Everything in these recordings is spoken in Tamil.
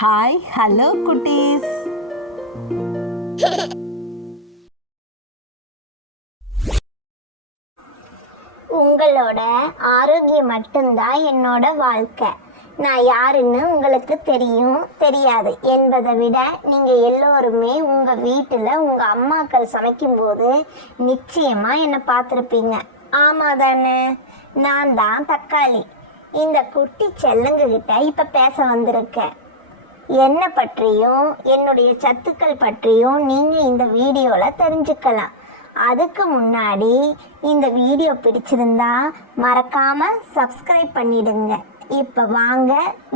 ஹாய் ஹலோ குட்டீஸ் உங்களோட ஆரோக்கியம் மட்டும்தான் என்னோட வாழ்க்கை. நான் யாருன்னு உங்களுக்கு தெரியும் தெரியாது என்பதை விட நீங்கள் எல்லோருமே உங்கள் வீட்டில் உங்கள் அம்மாக்கள் சமைக்கும்போது நிச்சயமாக என்னை பார்த்துருப்பீங்க. ஆமாம் தானே நான் தான் தக்காளி. இந்த குட்டி செல்லுங்ககிட்ட இப்போ பேச வந்திருக்கேன். என்னை பற்றியும் என்னுடைய சத்துக்கள் பற்றியும் நீங்கள் இந்த வீடியோவில் தெரிஞ்சுக்கலாம். அதுக்கு முன்னாடி இந்த வீடியோ பிடிச்சிருந்தா மறக்காமல் சப்ஸ்கிரைப் பண்ணிடுங்க. இப்போ வாங்க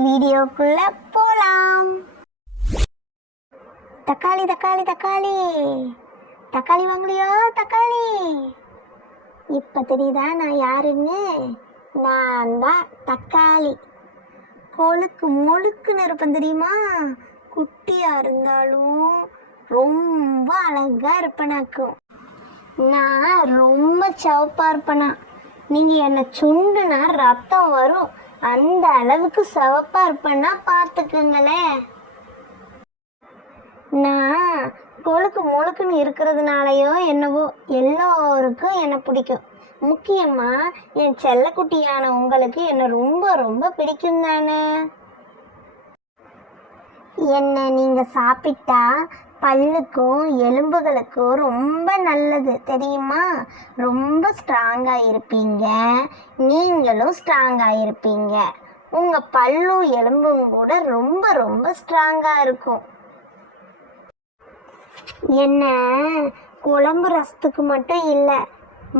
வீடியோக்குள்ளே போகலாம் தக்காளி தக்காளி தக்காளி. தக்காளி வாங்கலையோ தக்காளி. இப்போ தெரியுதா நான் யாருன்னு? நான் தான் தக்காளி. கொழுக்கு முழுக்குன்னு இருப்பேன் தெரியுமா? குட்டியா இருந்தாலும் ரொம்ப அழகா இருப்பேனாக்கும் நான் ரொம்ப சிவப்பாக இருப்பேனா? நீங்க என்னை சுண்டுனா ரத்தம் வரும். அந்த அளவுக்கு சிவப்பாக இருப்பேன்னா பார்த்துக்குங்களேன் நான் கொழுக்கு முழுக்குன்னு இருக்கிறதுனாலயோ என்னவோ எல்லோருக்கும் என்னை பிடிக்கும். முக்கியமா என் செல்லக்குட்டியான உங்களுக்கு என்னை ரொம்ப ரொம்ப பிடிக்கும் தானே? என்ன நீங்க சாப்பிட்டா பல்லுக்கும் எலும்புகளுக்கும் ரொம்ப நல்லது தெரியுமா? ரொம்ப ஸ்ட்ராங்காக இருப்பீங்க. நீங்களும் ஸ்ட்ராங்காக இருப்பீங்க. உங்கள் பல்லும் எலும்பும் கூட ரொம்ப ரொம்ப ஸ்ட்ராங்காக இருக்கும். என்ன குழம்பு ரசத்துக்கு மட்டும் இல்லை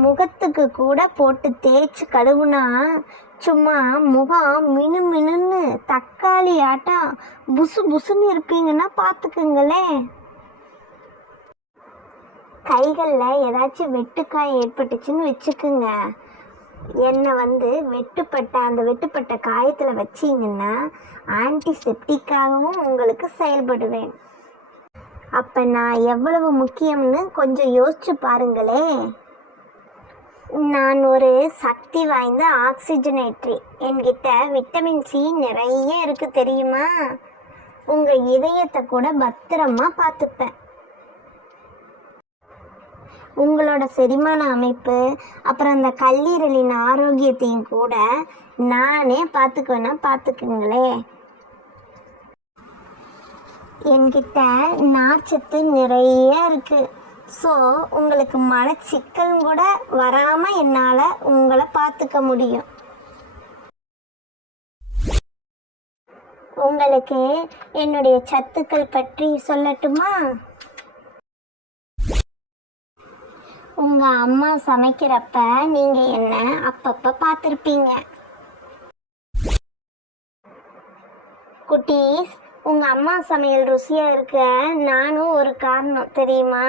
முகத்துக்கு கூட போட்டு தேய்ச்சி கழுவுனா சும்மா முகம் மினு மினுன்னு தக்காளி ஆட்டம் புசு புசுன்னு இருப்பீங்கன்னா பார்த்துக்குங்களேன். கைகளில் ஏதாச்சும் வெட்டுக்காய் ஏற்பட்டுச்சுன்னு வச்சுக்குங்க. என்னை வந்து வெட்டுப்பட்ட அந்த வெட்டுப்பட்ட காயத்தில் வச்சிங்கன்னா ஆன்டிசெப்டிக்காகவும் உங்களுக்கு செயல்படுவேன். அப்போ நான் எவ்வளவு முக்கியம்னு கொஞ்சம் யோசிச்சு பாருங்களேன். நான் ஒரு சக்தி வாய்ந்த ஆக்சிஜனேட்ரி என்கிட்ட விட்டமின் சி நிறைய இருக்கு தெரியுமா? உங்கள் இதயத்தை கூட பத்திரமா பார்த்துப்பேன். உங்களோட செரிமான அமைப்பு அப்புறம் அந்த கல்லீரலின் ஆரோக்கியத்தையும் கூட நானே பார்த்துக்குவேன்னா பார்த்துக்குங்களே. என்கிட்ட நார்ச்சத்து நிறைய இருக்குது ஸோ உங்களுக்கு மனச்சிக்கலும் கூட வராமல் என்னால் உங்களை பார்த்துக்க முடியும். உங்களுக்கு என்னுடைய சத்துக்கள் பற்றி சொல்லட்டுமா? உங்கள் அம்மா சமைக்கிறப்ப நீங்கள் என்ன அப்பப்போ பார்த்துருப்பீங்க? குட்டீஸ் உங்க அம்மா சமையல் ருசியா இருக்க நானும் ஒரு காரணம் தெரியுமா?